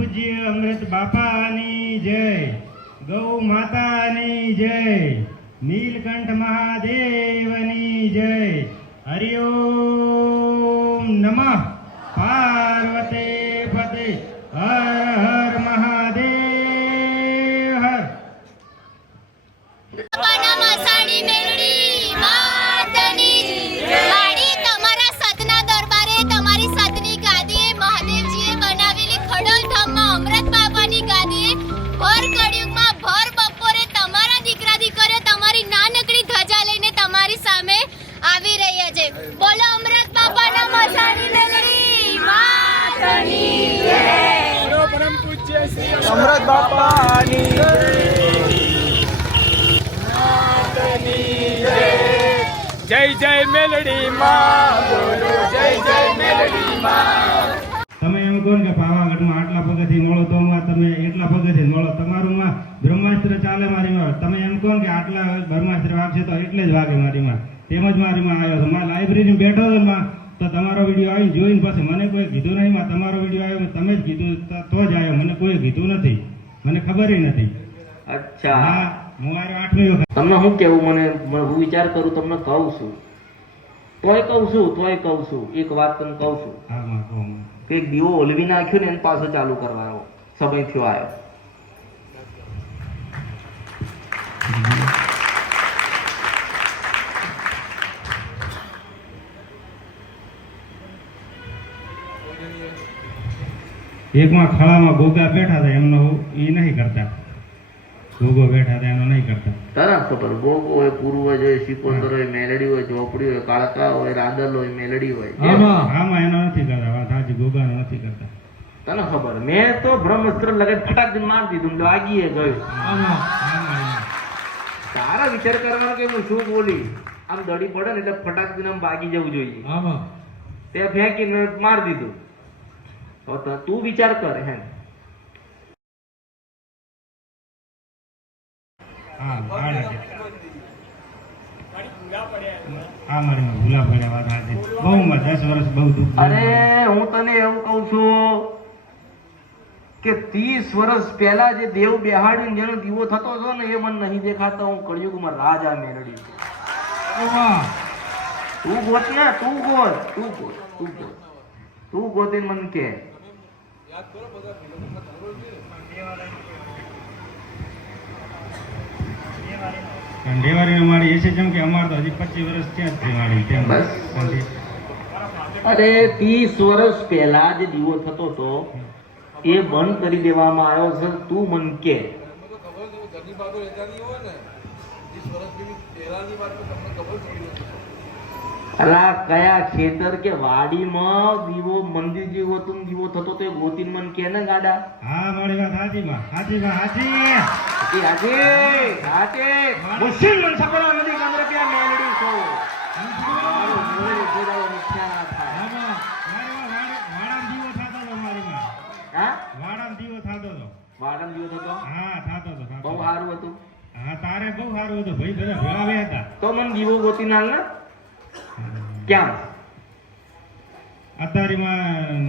પૂજ્ય અમૃત બાપાની જય, ગૌ માતાની જય, નીલકંઠ મહાદેવની જય, હરિઓમ નમઃ, પાર્વતે પતે, હર હર જય જય મેલડી માં બોલો જય જય મેલડી માં. તમે એમ કહો કે પાવાગઢમાં આટલા પગથી મળો તો માં તમે એટલા પગથી મળો. તમારું માં બ્રહ્માસ્ત્ર ચાલે મારી માં. તમે એમ કહો કે આટલા બ્રહ્માસ્ત્ર વાગશે તો એટલે જ વાગે મારી માં. તેમજ મારી માં આવ્યો છે માં લાઇબ્રેરી બેઠો હતો માં તો તમારો વીડિયો આવી જોઈને પછી મને કોઈ કીધું નહીં. માં તમારો વીડિયો આવ્યો તમે જ કીધું તો- તો જ આવ્યો. મને કોઈ કીધું નથી. મને ખબર નથી. અચ્છા. તમને શું કેવું મને હું વિચાર કરું તમને કહું છું. તોય કહું છું તોય કહું છું. એક વાત તમને કહું છું. કે એક દીવો ઓલવી નાખ્યો ને એને પાછો ચાલુ કરવાનો સમય થયો આવ્યો એકમાં ખળામાં ગોગા બેઠા હતા એમનો એ નહીં કરતા. ગોગો બેઠા હતા એનો નહીં કરતા. તારા ખબર ભોગો હોય પૂર્વજ હોય સિકોતર હોય મેલડી હોય ચોપડી હોય કાળકા હોય રાદલ હોય મેલડી હોય. આમાં એનો નથી કરતા વાત સાચી ગોગાનો નથી કરતા. તને ખબર મેં તો બ્રહ્મસ્ત્ર લગાડી ફટાક માર મારી દીધું વાગીએ ગયું. તારા વિચાર કરવાનો કે હું શું બોલી? આમ દડી પડે ને એટલે ફટાક દિન આમ ભાગી જવું જોઈએ. તે ફેંકીને માર દીધું. તો વિચાર કર હે અરે હું તને એવું કહું છું કે ત્રીસ વર્ષ પહેલા જે દેવ બેહાડીને જેનો દીવો થતો હતો ને એ મને નહીં દેખાતો. હું કળિયુગમાં રાજા મેળડી તું ગોત ને તું ગોત તું ગોત તું ગોત. તું ગોતીને મને કે. ઢેવારી અમારી એસી જેમ કે અમારે તો હજી પચીસ વર્ષ ત્યાં જ છે તેમ. બસ. અરે ત્રીસ વર્ષ પહેલા જે દીવો થતો હતો એ બંધ કરી દેવામાં આવ્યો છે. તું મન કે. અલા કયા ખેતર કે વાડીમાં દીવો મંદિર જેવો તું દીવો થતો તો એ ગોતીન મન કે ને ગાડા? હા મારી વાત હાજી માં. હાજી માં સાચી. એ આજે આજે મુશ્કેલ મન સપનો નથી કંદ્ર પ્યા મેલડી છો. મારું મોરે જોડાવો મિથ્યા થાય. આમાં મારી માં વાડા- વાડામાં દીવો થતો મારી હા? વાડામ દીવો થતો હતો. વાડામ દીવો થતો? હા થતો તો બહુ સારું હતું. હા તારે બહુ સારું હતું. ભાઈ બધા ભેળા બે હતા. તો મને દીવો ગોતી નાલ ને. ક્યાં? અત્યારીમાં નથી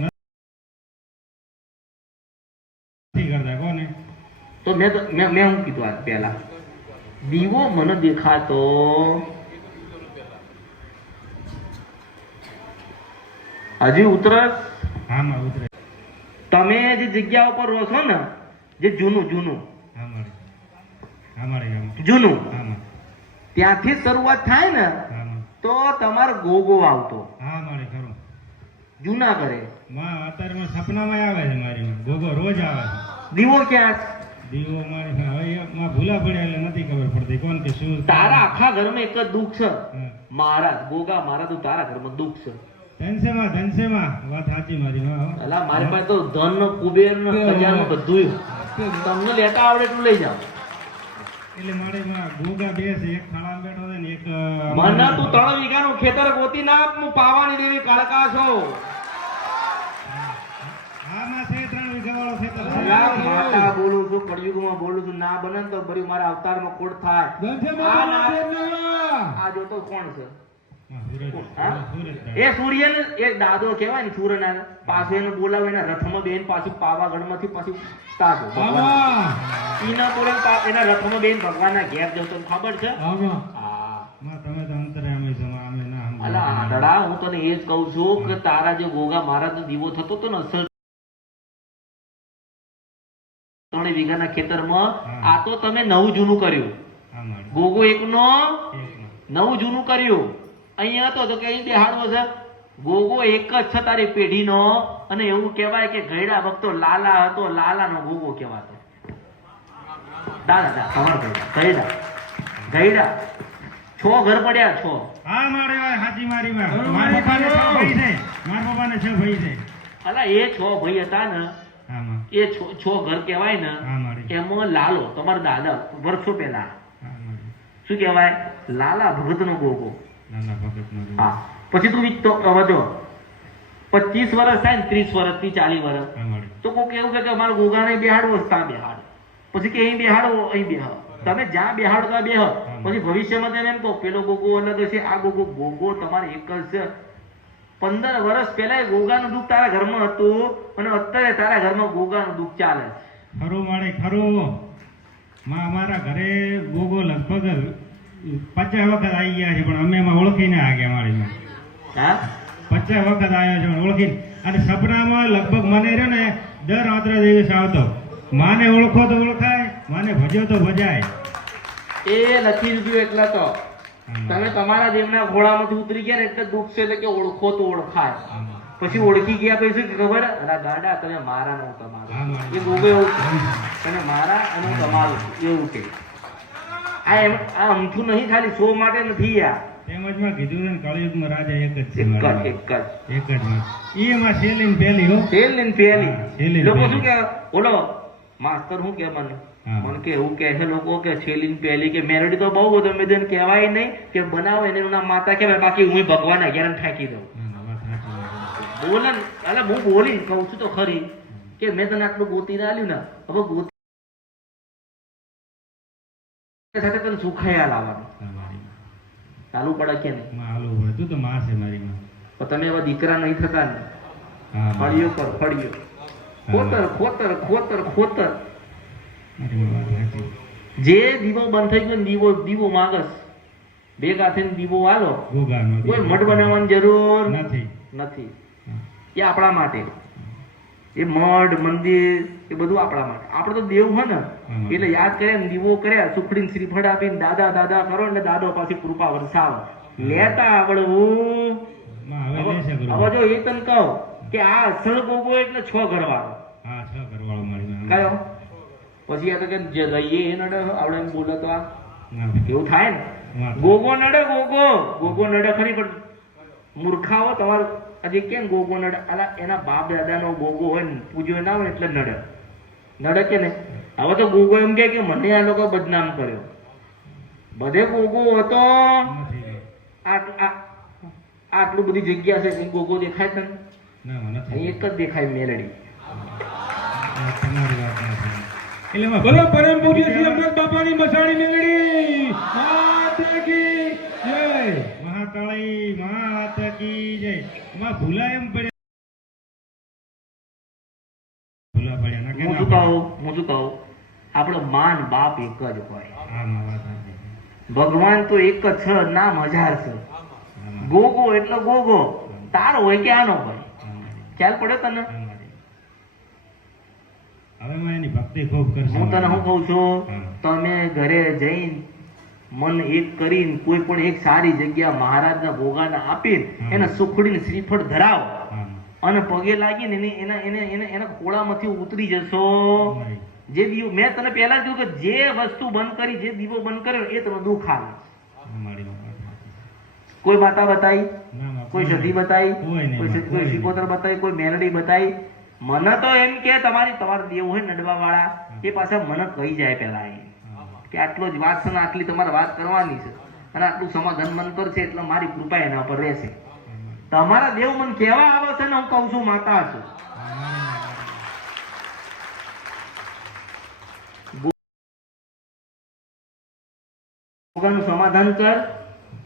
તો મેં તો મેં મેં શું કીધું આ પહેલા. દીવો મને દેખાતો. હજી ઉતરસ? હા તમે જે જગ્યા ઉપર રહો છો ને જે જૂનું જૂનું. હા હા હા જૂનું. ત્યાંથી શરૂઆત થાય ને હા તો તમારો ગોગો આવતો. હા મારે ખરું. જૂના કરે સપનામાં આવે છે મારી ગોગો રોજ આવે છે. દીવો ક્યાં? દીવો મારી હવે માં ભૂલા પડ્યા એટલે નથી ખબર પડતી. કોણ કે શું તારા આખા ઘરમાં એક જ દુઃખ છે. મારા ગોગા મારા તો તારા ઘરમાં દુઃખ છે. ધનસેમાં ધનસેમાં. વાત સાચી મારી હા. અલા મારી પાસે તો ધન નો કુબેર નો ખજાનો બધું તમને લેતા આવડે એટલું લઈ જાઓ. એટલે મારે માં ગોગા બે છે. એક ખાડા બેઠો છે ને એક મને તું ત્રણ વીઘાનું ખેતર ગોતી ના હું પાવાની દેવી કાળકા છો હા માં છે ત્રણ વીઘા વાળો છે તો અલા, માતા બોલું છું કળિયુગમાં બોલું છું ના બને તો ભરી મારા અવતારમાં ખોટ થાય. આ જોતો કોણ છે? હા, સુરત હા? સુરત એ સૂર્યને એ દાદો કહેવાય ને સૂર્યનારાયણ પાછું એને બોલાવે એના રથમાં બેન પાછું પાવાગઢમાંથી પાછું તાજો ભગવાન. બોલે ને પા- એના રથમાં બેન ભગવાનના ઘેર જતો તને ખબર છે? તમે તો અંતર્યામી છો અમે ના અલા આંધળા હું તને એ જ કહું છું કે તારા જે ગોગા મારા દીવો થતો હતો ને અસલ ત્રણેય વીઘાના ખેતરમાં આ તો તમે નવું જૂનું કર્યું. ગોગો એકનો. નવું જૂનું કર્યું. અહીંયા હતો તો કે અહીં બેહાડવો છે? ગોગો એક જ છે તારી પેઢીનો અને એવું કહેવાય કે ગયડા ભક્તો લાલા હતો લાલાનો ગોગો કહેવાતો. દાદા ગયડા ગયડા છો ઘર પડ્યા છો. હા મારે હાજી મારી મારા પપ્પાને છ ભાઈ છે. મારા પપ્પાને છ ભાઈ છે. અલા એ છો ભાઈ હતા ને એ છો ઘર કહેવાય ને એમાં લાલો તમારા દાદા વર્ષો પહેલા. શું કહેવાય? લાલા ગોગો. નાના ભગતનો રૂપ. હા. પછી તું હવે જો પચીસ વર્ષ થાય ને ત્રીસ વર્ષથી ચાલીસ વર્ષ તો કોક એવું કે અમારા ગોગા ગોગાને બેહાડવો ત્યાં બેહાડ. પછી કે અહીં બેહાડવો અહીં બેહ. તમે જ્યાં બેહાડો ત્યાં બેહ. પછી ભવિષ્યમાં તેને એમ કહો પેલો ગોગો અલગ હશે આ ગોગો ગોગો તમારે એક જ છે. પંદર વર્ષ પહેલા ગોગાનું દુઃખ તારા ઘરમાં હતું અને અત્યારે તારા ઘરમાં ગોગાનું દુઃખ ચાલે છે. ખરું માણે ખરું. માં અમારા ઘરે ગોગો લગભગ પચાસ વખત આવી ગયા છે પણ અમે એમાં ઓળખીને આ ગયા મારી હા? પચાસ વખત આવ્યો છે ઓળખીને. અને સપનામાં લગભગ મને રહ્યો ને દર રાત્રે દિવસ આવતો. માને ઓળખો તો ઓળખાય માને ભજ્યો તો ભજાય. એ નથી દીધું એટલે તો. તમે તમારા દેવના ઘોડામાંથી ઉતરી ગયા ને એટલે દુઃખ છે કે ઓળખો તો ઓળખાય. પછી ઓળખી ગયા પછી શું ખબર? અરે ગાડા તમે મારા નો તમારો એ ગોગો એવું તમે મારા અને તમારું એવું કે. આ એમ આ અમથું નહીં ખાલી શો માટે નથી આ. એમ જ માં કીધું ને કળિયુગમાં રાજા એક જ છે એક જ એક જ. એમાં સેલિન પહેલી હો. સેલિન ને લોકો શું કે ઓલો માસ્તર શું કે મને. મને કે એવું કહે છે લોકો કે છેલ્લી પહેલી કે મેરડી તો બહુ બધો મેં કહેવાય નહીં કે બનાવો એને એના માતા કહેવાય બાકી હું ભગવાન અગિયાર ઠાકી દઉં. બોલે અલા હું બોલી કહું છું તો ખરી કે મેં તને આટલું ગોતી આલ્યું ને હવે ગોતી સાથે તને સુખાયા લાવવાનું. ચાલુ પડે કે નહીં ચાલુ હોય. તું તો માં છે મારી માં. તમે એવા દીકરા નહીં થતા ને. ફળિયો પર ફળિયો ખોતર ખોતર ખોતર ખોતર. જે દીવો બંધ થઈ ગયો દીવો દીવો માગસ. ભેગા થઈને દીવો આલો. કોઈ મઠ બનાવવાની જરૂર નથી. નથી. એ આપણા માટે. એ મઢ મંદિર એ બધું આપણા માટે. આપણે તો દેવ હોય ને. એટલે યાદ કરે ને દીવો કર્યા. સુખડી શ્રીફળ આપીને દાદા દાદા કરો ને દાદો પાછી કૃપા વરસાવ. લેતા આવડવું. હવે જો એ તને કહો કે આ અસળ ગોગો એટલે છ ઘરવાળો. હા છ ઘરવાળો મારી કયો? પછી આ તો કે જે રહીએ એ નડે આપણે એમ બોલે તો આ. એવું થાય ને. ગોગો નડે ગોગો. ગોગો નડે ખરી પણ મૂર્ખાઓ તમારે આજે કેમ ગોગો નડે? અલા એના બાપ દાદાનો ગોગો હોય ને પૂજ્યો ના હોય એટલે નડે. નડે કે ને હવે તો ગોગો એમ કે મને આ લોકો બદનામ કર્યો. બધે ગોગો હતો. આટલું બધી જગ્યા છે ગોગો દેખાય તને એક જ દેખાય. મેલડી. એટલે બોલો પરમ પૂજ્ય શ્રી અમૃત બાપાની મસાણી મેલડી માતા કી જય. મહાકાળી માત કી જય. માં ભૂલા એમ પડે ભૂલા પડ્યા ના કે હું ના શું પડ્યા? કહું હું કહું આપણો માન બાપ એક જ હોય. ભગવાન તો એક જ છે નામ હજાર છે. ગોગો એટલે ગોગો. તારો હોય કે આનો હોય. ખ્યાલ પડે તને. હવે માં એની ભક્તિ ખૂબ કરશે. હું તને શું કહું છું? તમે ઘરે જઈને મન એક કરીને કોઈ પણ એક સારી જગ્યા મહારાજના ભોગાને આપીને એને સુખડીને શ્રીફળ ધરાવો. અને પગે લાગીને એને એના એને એને એના ખોળામાંથી ઉતરી જશો. જે દીવો મેં તને પહેલા જ કીધું કે જે વસ્તુ બંધ કરી જે દીવો બંધ કર્યો એ તમને દુઃખ આવે. હા. કોઈ માતા બતાવી? કોઈ સધી બતાવી? કોઈ કોઈ શિકોતર બતાવી? કોઈ મેલડી બતાવી? મને તો એમ કે તમારી તમારા દેવ હોય નડવા વાળા એ પાછા મને કહી જાય પેલા એ. કે આટલો જ વાત છે ને આટલી તમારે વાત કરવાની છે. અને આટલું સમાધાન મન કરશે એટલે મારી કૃપા એના પર રહેશે. તમારા દેવ મને કહેવા આવે છે ને હું કહું છું માતા છું સમાધાન કર.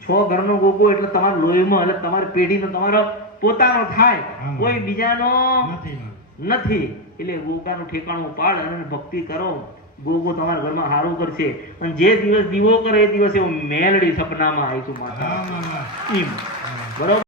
છ ઘરનો ગોગો એટલે તમારા લોહીમાં એટલે તમારી પેઢીનો તમારો પોતાનો થાય. કોઈ બીજાનો નથી. નથી. એટલે ગોગાનું ઠેકાણું પાડ અને ભક્તિ કરો. ગોગો તમારા ઘરમાં સારું કરશે. અને જે દિવસ દીવો કરે એ દિવસે મેલડી સપનામાં આવીશું માતા. બરોબર?